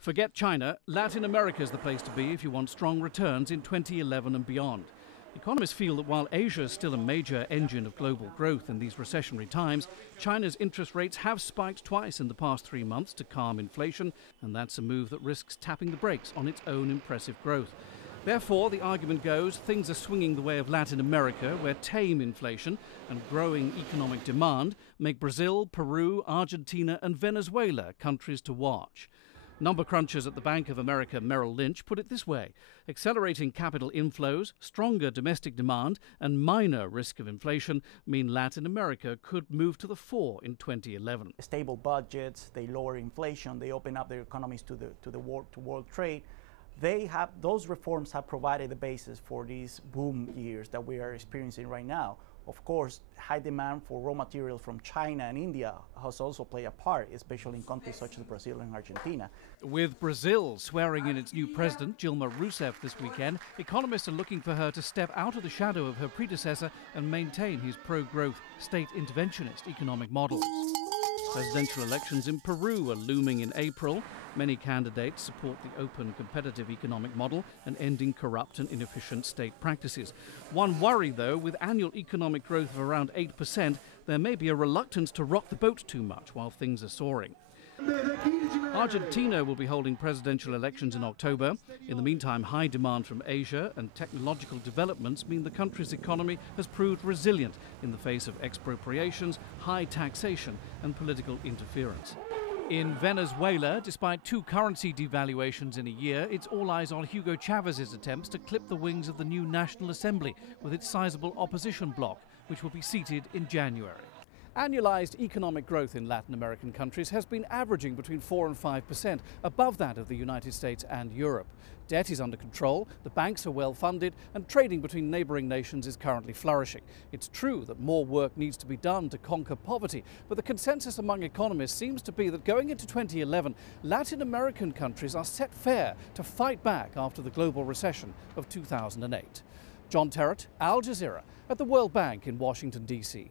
Forget China, Latin America is the place to be if you want strong returns in 2011 and beyond. Economists feel that while Asia is still a major engine of global growth in these recessionary times, China's interest rates have spiked twice in the past 3 months to calm inflation, and that's a move that risks tapping the brakes on its own impressive growth. Therefore, the argument goes, things are swinging the way of Latin America, where tame inflation and growing economic demand make Brazil, Peru, Argentina and Venezuela countries to watch. Number crunchers at the Bank of America Merrill Lynch put it this way: accelerating capital inflows, stronger domestic demand and minor risk of inflation mean Latin America could move to the fore in 2011. Stable budgets, they lower inflation, they open up their economies to world trade. Those reforms have provided the basis for these boom years that we are experiencing right now. Of course, high demand for raw materials from China and India has also played a part, especially in countries such as Brazil and Argentina. With Brazil swearing in its new president, Dilma Rousseff, this weekend, economists are looking for her to step out of the shadow of her predecessor and maintain his pro-growth, state interventionist economic model. Presidential elections in Peru are looming in April. Many candidates support the open, competitive economic model and ending corrupt and inefficient state practices. One worry, though, with annual economic growth of around 8%, there may be a reluctance to rock the boat too much while things are soaring. Argentina will be holding presidential elections in October. In the meantime, high demand from Asia and technological developments mean the country's economy has proved resilient in the face of expropriations, high taxation and political interference. In Venezuela, despite 2 currency devaluations in a year, it's all eyes on Hugo Chávez's attempts to clip the wings of the new National Assembly with its sizable opposition bloc, which will be seated in January. Annualized economic growth in Latin American countries has been averaging between 4 and 5%, above that of the United States and Europe. Debt is under control, the banks are well funded, and trading between neighbouring nations is currently flourishing. It's true that more work needs to be done to conquer poverty, but the consensus among economists seems to be that going into 2011, Latin American countries are set fair to fight back after the global recession of 2008. John Terrett, Al Jazeera, at the World Bank in Washington, D.C.